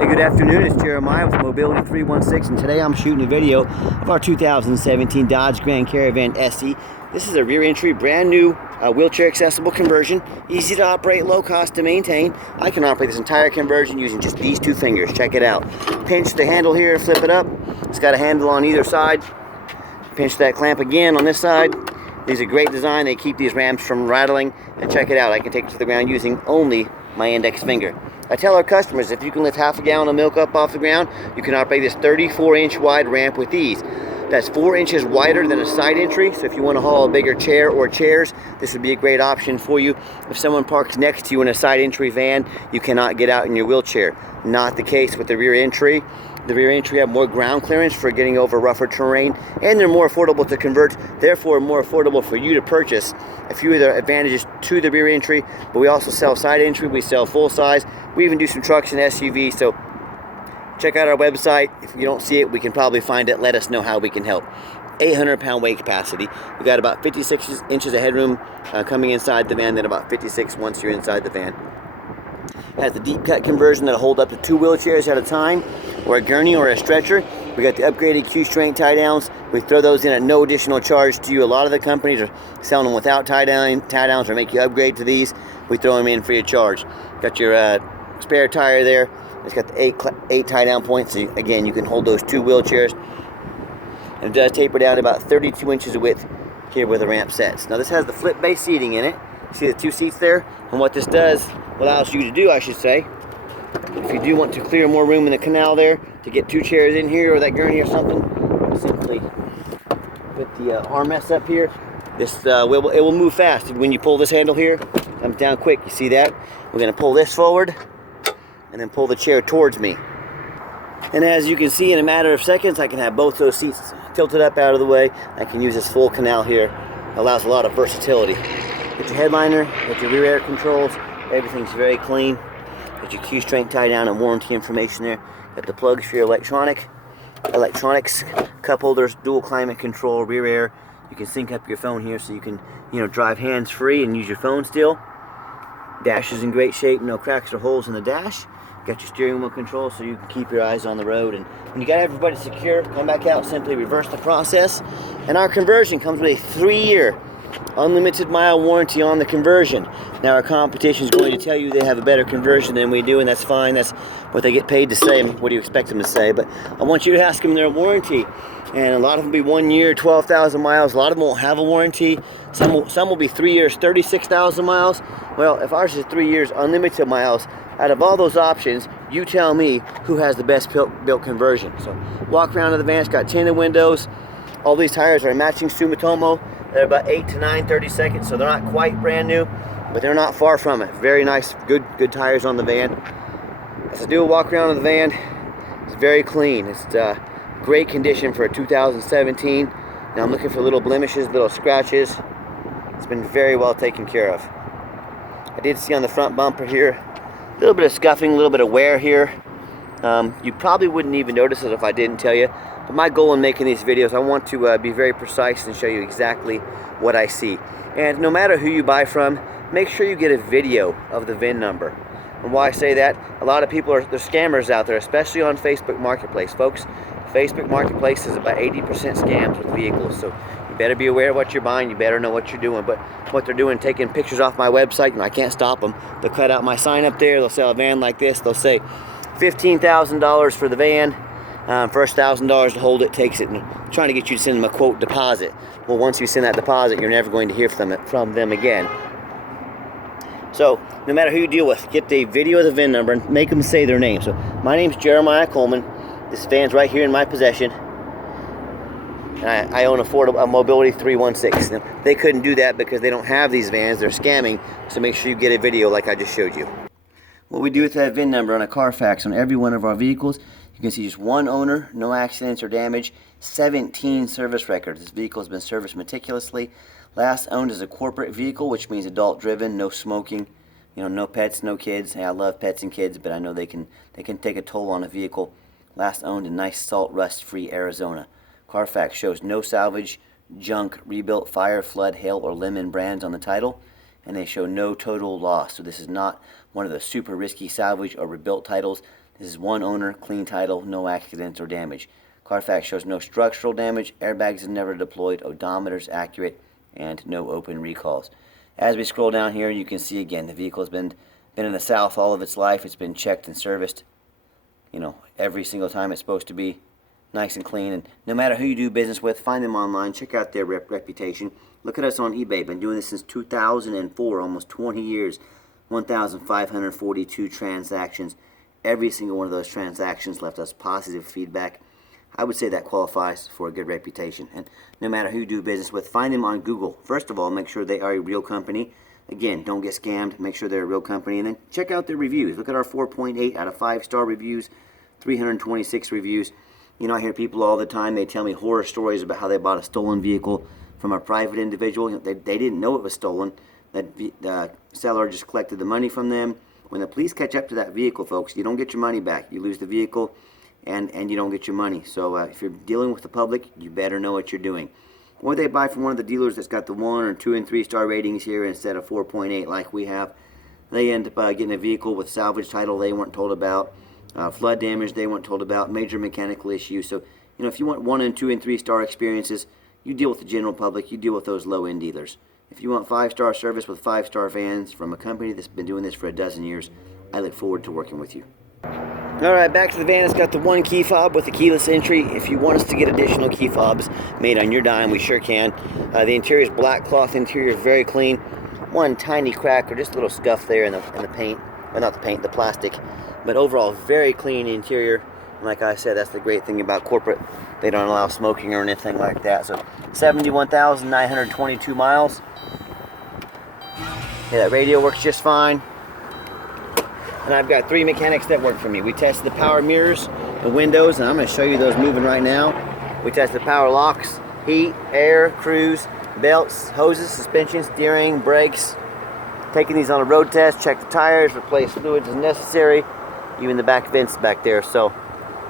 Hey, good afternoon. It's Jeremiah with Mobility 316, and today I'm shooting a video of our 2017 Dodge Grand Caravan SE. This is a rear entry, brand new wheelchair accessible conversion. Easy to operate, low cost to maintain. I can operate this entire conversion using just these two fingers. Check it out. Pinch the handle here, flip it up. It's got a handle on either side. Pinch that clamp again on this side. These are great design. They keep these ramps from rattling. And check it out. I can take it to the ground using only my index finger. I tell our customers, if you can lift half a gallon of milk up off the ground, you can operate this 34-inch wide ramp with ease. That's 4 inches wider than a side entry, so if you want to haul a bigger chair or chairs, this would be a great option for you. If someone parks next to you in a side entry van, you cannot get out in your wheelchair. Not the case with the rear entry. The rear entry have more ground clearance for getting over rougher terrain, and they're more affordable to convert, therefore more affordable for you to purchase. A few of the advantages to the rear entry, but we also sell side entry, we sell full size, we even do some trucks and SUVs, so check out our website. If you don't see it, we can probably find it. Let us know how we can help. 800-pound weight capacity. We got about 56 inches of headroom coming inside the van, then about 56 once you're inside the van. It has the deep cut conversion that'll hold up to 2 wheelchairs at a time, or a gurney or a stretcher. We got the upgraded Q-strength tie downs. We throw those in at no additional charge to you. A lot of the companies are selling them without tie downs or make you upgrade to these. We throw them in free of charge. Got your spare tire there. It's got the 8 tie down points. So again, you can hold those 2 wheelchairs. And it does taper down to about 32 inches of width here where the ramp sets. Now this has the flip base seating in it. See the 2 seats there? And what this does, allows you to do, I should say, if you do want to clear more room in the canal there to get 2 chairs in here or that gurney or something, simply put the armrest up here. This it will move fast. When you pull this handle here, comes down quick. You see that? We're going to pull this forward and then pull the chair towards me. And as you can see, in a matter of seconds, I can have both those seats tilted up out of the way. I can use this full canal here. Allows a lot of versatility. Get your headliner, get your rear air controls. Everything's very clean. Got your Q-strength tie down and warranty information there. Got the plugs for your electronics, cup holders, dual climate control, rear air. You can sync up your phone here so you can, drive hands-free and use your phone still. Dash is in great shape, no cracks or holes in the dash. Got your steering wheel control so you can keep your eyes on the road. And when you got everybody secure, come back out, simply reverse the process. And our conversion comes with a 3-year unlimited mile warranty on the conversion. Now our competition is going to tell you they have a better conversion than we do, and that's fine. That's what they get paid to say. What do you expect them to say? But I want you to ask them their warranty. And a lot of them will be 1 year, 12,000 miles. A lot of them won't have a warranty. Some will be 3 years, 36,000 miles. Well, if ours is 3 years, unlimited miles, out of all those options, you tell me who has the best built conversion. So walk around to the van. It's got tinted windows. All these tires are matching Sumitomo. They're about 8 to 9 30-seconds, so they're not quite brand new, but they're not far from it. Very nice, good tires on the van. As I do a walk around of the van, it's very clean. It's great condition for a 2017. Now I'm looking for little blemishes, little scratches. It's been very well taken care of. I did see on the front bumper here a little bit of scuffing, a little bit of wear here. You probably wouldn't even notice it if I didn't tell you. But my goal in making these videos, I want to be very precise and show you exactly what I see. And no matter who you buy from, make sure you get a video of the VIN number. And why I say that, a lot of people there's scammers out there, especially on Facebook Marketplace. Folks, Facebook Marketplace is about 80% scams with vehicles. So you better be aware of what you're buying. You better know what you're doing. But what they're doing, taking pictures off my website, and I can't stop them. They'll cut out my sign up there. They'll sell a van like this. They'll say $15,000 for the van. First $1,000 to hold it takes it, and trying to get you to send them a quote deposit. Well, once you send that deposit, you're never going to hear from them again. So no matter who you deal with, get the video of the VIN number and make them say their name. So my name's Jeremiah Coleman. This van's right here in my possession. And I own a Mobility 316. Now, they couldn't do that because they don't have these vans. They're scamming. So make sure you get a video like I just showed you. What we do with that VIN number on a Carfax on every one of our vehicles, you can see just 1 owner, no accidents or damage, 17 service records. This vehicle has been serviced meticulously. Last owned as a corporate vehicle, which means adult driven, no smoking, no pets, no kids. Hey, I love pets and kids, but I know they can take a toll on a vehicle. Last owned in nice salt rust free Arizona. Carfax shows no salvage, junk, rebuilt, fire, flood, hail, or lemon brands on the title. And they show no total loss. So this is not one of the super risky salvage or rebuilt titles. This is one owner, clean title, no accidents or damage. Carfax shows no structural damage, airbags are never deployed, odometer's accurate, and no open recalls. As we scroll down here, you can see again the vehicle has been in the South all of its life. It's been checked and serviced, every single time it's supposed to be. Nice and clean. And no matter who you do business with, find them online, check out their reputation. Look at us on eBay. Been doing this since 2004, almost 20 years. 1,542 transactions. Every single one of those transactions left us positive feedback. I would say that qualifies for a good reputation. And no matter who you do business with, find them on Google. First of all, make sure they are a real company. Again, don't get scammed. Make sure they're a real company. And then check out their reviews. Look at our 4.8 out of 5-star reviews, 326 reviews. I hear people all the time, they tell me horror stories about how they bought a stolen vehicle from a private individual. They didn't know it was stolen. The seller just collected the money from them. When the police catch up to that vehicle, folks, you don't get your money back. You lose the vehicle and you don't get your money. So if you're dealing with the public, you better know what you're doing. Or they buy from one of the dealers that's got the 1 or 2 and 3-star ratings here instead of 4.8 like we have. They end up getting a vehicle with salvage title they weren't told about. Flood damage they weren't told about, major mechanical issues. So, if you want 1 and 2 and 3-star experiences, you deal with the general public, you deal with those low-end dealers. If you want 5-star service with 5-star vans from a company that's been doing this for a dozen years, I look forward to working with you. Alright, back to the van. It's got the 1 key fob with the keyless entry. If you want us to get additional key fobs made on your dime, we sure can. The interior is black cloth interior, very clean. One tiny crack or just a little scuff there in the paint. Well, not the paint, the plastic. But overall, very clean interior. And like I said, that's the great thing about corporate. They don't allow smoking or anything like that. So 71,922 miles. Yeah, that radio works just fine. And I've got 3 mechanics that work for me. We tested the power mirrors, the windows, and I'm going to show you those moving right now. We tested power locks, heat, air, cruise, belts, hoses, suspension, steering, brakes. Taking these on a road test, check the tires, replace fluids as necessary, even the back vents back there. So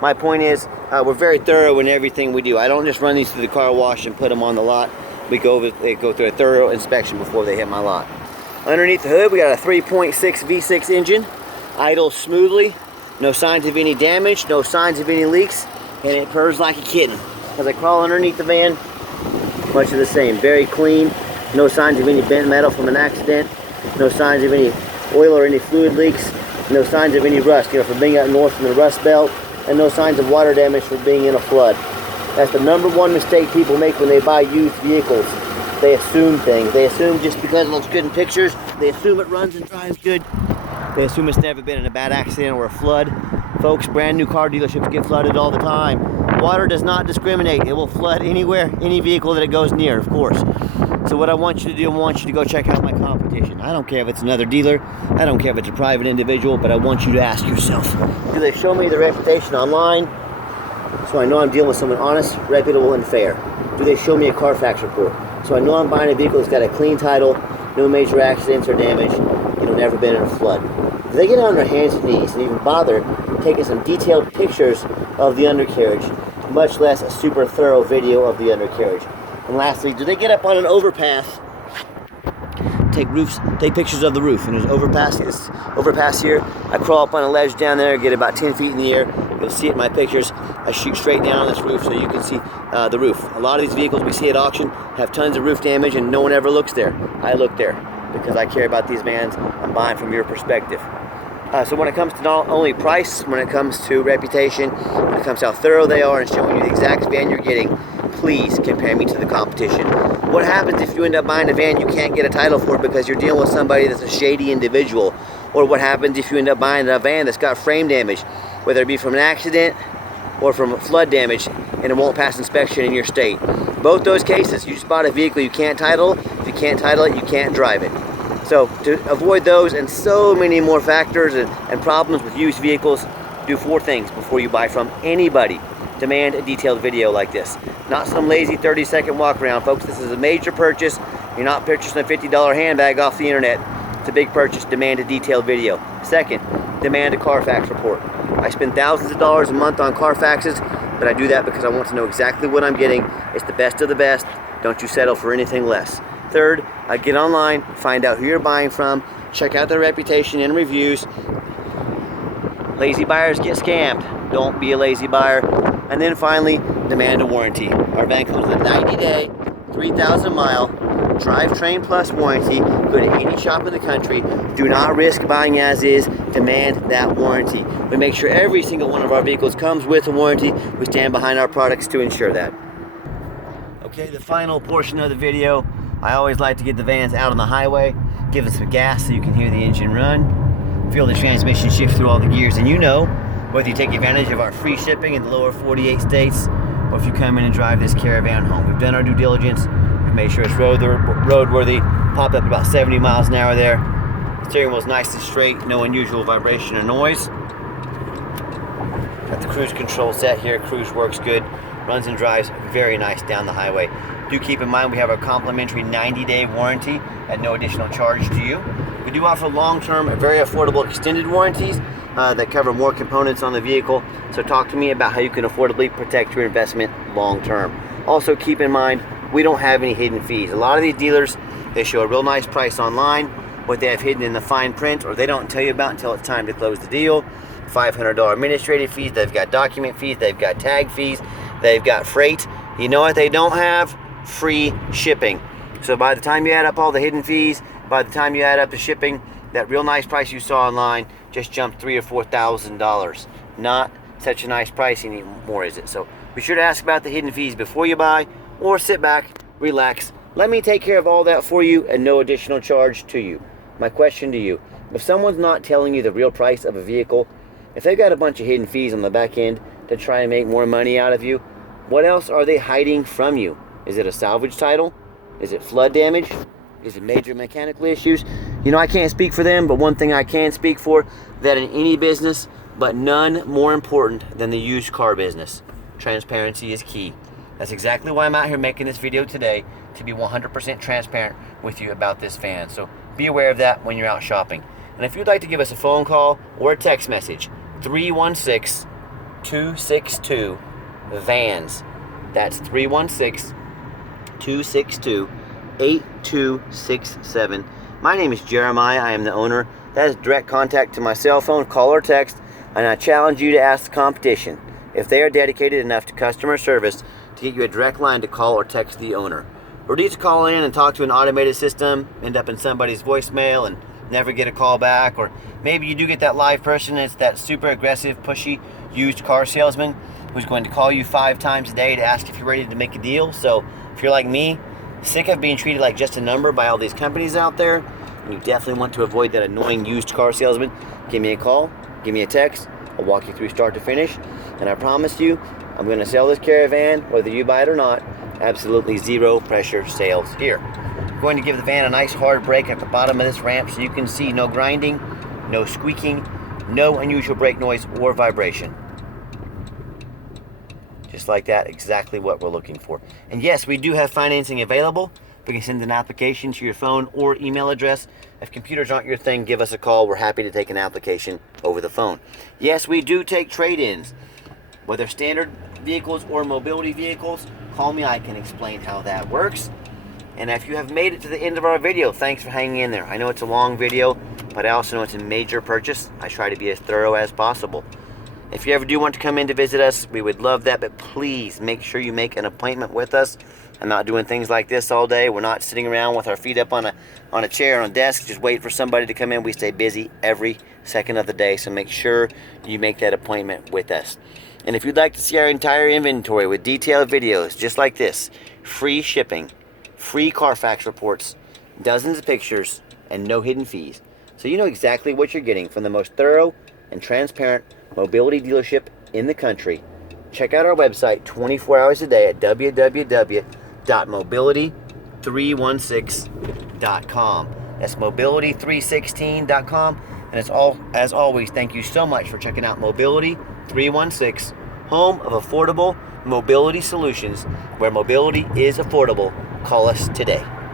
my point is, we're very thorough in everything we do. I don't just run these through the car wash and put them on the lot. They go through a thorough inspection before they hit my lot. Underneath the hood, we got a 3.6 V6 engine, idles smoothly, no signs of any damage, no signs of any leaks, and it purrs like a kitten. As I crawl underneath the van, much of the same, very clean, no signs of any bent metal from an accident. No signs of any oil or any fluid leaks. No signs of any rust, from being up north in the Rust Belt. And no signs of water damage from being in a flood. That's the #1 mistake people make when they buy used vehicles. They assume things. They assume just because it looks good in pictures, they assume it runs and drives good. They assume it's never been in a bad accident or a flood. Folks, brand new car dealerships get flooded all the time. Water does not discriminate. It will flood anywhere, any vehicle that it goes near, of course. So what I want you to do, I want you to go check out my competition. I don't care if it's another dealer. I don't care if it's a private individual, but I want you to ask yourself, do they show me the reputation online so I know I'm dealing with someone honest, reputable, and fair? Do they show me a Carfax report so I know I'm buying a vehicle that's got a clean title, no major accidents or damage, never been in a flood? Do they get on their hands and knees and even bother taking some detailed pictures of the undercarriage, much less a super thorough video of the undercarriage? And lastly, do they get up on an overpass, take pictures of the roof? And there's overpass here. I crawl up on a ledge down there, get about 10 feet in the air. You'll see it in my pictures. I shoot straight down on this roof so you can see the roof. A lot of these vehicles we see at auction have tons of roof damage and no one ever looks there. I look there because I care about these vans. I'm buying from your perspective. So when it comes to not only price, when it comes to reputation, when it comes to how thorough they are and showing you the exact van you're getting, please compare me to the competition. What happens if you end up buying a van you can't get a title for because you're dealing with somebody that's a shady individual? Or what happens if you end up buying a van that's got frame damage, whether it be from an accident or from flood damage, and it won't pass inspection in your state? Both those cases, you just bought a vehicle you can't title. If you can't title it, you can't drive it. So to avoid those and so many more factors and problems with used vehicles, do 4 things before you buy from anybody. Demand a detailed video like this. Not some lazy 30-second walk around, folks. This is a major purchase. You're not purchasing a $50 handbag off the internet. It's a big purchase. Demand a detailed video. Second, demand a Carfax report. I spend thousands of dollars a month on Carfaxes, but I do that because I want to know exactly what I'm getting. It's the best of the best. Don't you settle for anything less. Third, get online, find out who you're buying from, Check out their reputation and reviews. Lazy buyers get scammed. Don't be a lazy buyer. And then finally, demand a warranty. Our van comes with a 90-day, 3,000-mile drivetrain plus warranty. Go to any shop in the country. Do not risk buying as is. Demand that warranty. We make sure every single one of our vehicles comes with a warranty. We stand behind our products to ensure that. Okay, the final portion of the video. I always like to get the vans out on the highway, give it some gas so you can hear the engine run, feel the transmission shift through all the gears, and you know, whether you take advantage of our free shipping in the lower 48 states, or if you come in and drive this Caravan home. We've done our due diligence, we've made sure it's roadworthy, popped up about 70 miles an hour there. The steering wheel's nice and straight, no unusual vibration or noise. Got the cruise control set here, cruise works good, runs and drives very nice down the highway. Do keep in mind we have a complimentary 90-day warranty at no additional charge to you. We do offer long-term, very affordable extended warranties that cover more components on the vehicle. So talk to me about how you can affordably protect your investment long-term. Also keep in mind, we don't have any hidden fees. A lot of these dealers, they show a real nice price online, what they have hidden in the fine print, or they don't tell you about until it's time to close the deal. $500 administrative fees, they've got document fees, they've got tag fees, they've got freight. You know what they don't have? Free shipping. So by the time you add up all the hidden fees, by the time you add up the shipping, that real nice price you saw online just jumped $3,000 or $4,000. Not such a nice price anymore, is it? So be sure to ask about the hidden fees before you buy, or sit back, relax. Let me take care of all that for you at no additional charge to you. My question to you, if someone's not telling you the real price of a vehicle, if they've got a bunch of hidden fees on the back end to try and make more money out of you, what else are they hiding from you? Is it a salvage title? Is it flood damage? Is it major mechanical issues? You know, I can't speak for them, but one thing I can speak for, that in any business, but none more important than the used car business, transparency is key. That's exactly why I'm out here making this video today, to be 100% transparent with you about this van. So be aware of that when you're out shopping. And if you'd like to give us a phone call or a text message, 316-262-VANS. That's 316-262-8267. My name is Jeremiah. I am the owner. That is direct contact to my cell phone, call or text, and I challenge you to ask the competition if they are dedicated enough to customer service to get you a direct line to call or text the owner. Or do you just call in and talk to an automated system, end up in somebody's voicemail and never get a call back? Or maybe you do get that live person and it's that super aggressive, pushy used car salesman who's going to call you 5 times a day to ask if you're ready to make a deal. So if you're like me, sick of being treated like just a number by all these companies out there, and you definitely want to avoid that annoying used car salesman, give me a call, give me a text. I'll walk you through start to finish, and I promise you, I'm going to sell this Caravan, whether you buy it or not. Absolutely zero pressure sales here. I'm going to give the van a nice hard brake at the bottom of this ramp so you can see no grinding, no squeaking, no unusual brake noise or vibration. Just like that, exactly what we're looking for. And yes, we do have financing available. We can send an application to your phone or email address. If computers aren't your thing, give us a call. We're happy to take an application over the phone. Yes, we do take trade-ins. Whether standard vehicles or mobility vehicles, call me. I can explain how that works. And if you have made it to the end of our video, thanks for hanging in there. I know it's a long video, but I also know it's a major purchase. I try to be as thorough as possible. If you ever do want to come in to visit us, we would love that, but please make sure you make an appointment with us. I'm not doing things like this all day. We're not sitting around with our feet up on a chair, on a desk, just wait for somebody to come in. We stay busy every second of the day, so make sure you make that appointment with us. And if you'd like to see our entire inventory with detailed videos just like this, free shipping, free Carfax reports, dozens of pictures, and no hidden fees, so you know exactly what you're getting from the most thorough and transparent mobility dealership in the country, check out our website 24 hours a day at www.mobility316.com. That's mobility316.com. And it's all, as always, thank you so much for checking out Mobility 316, home of affordable mobility solutions, where mobility is affordable. Call us today.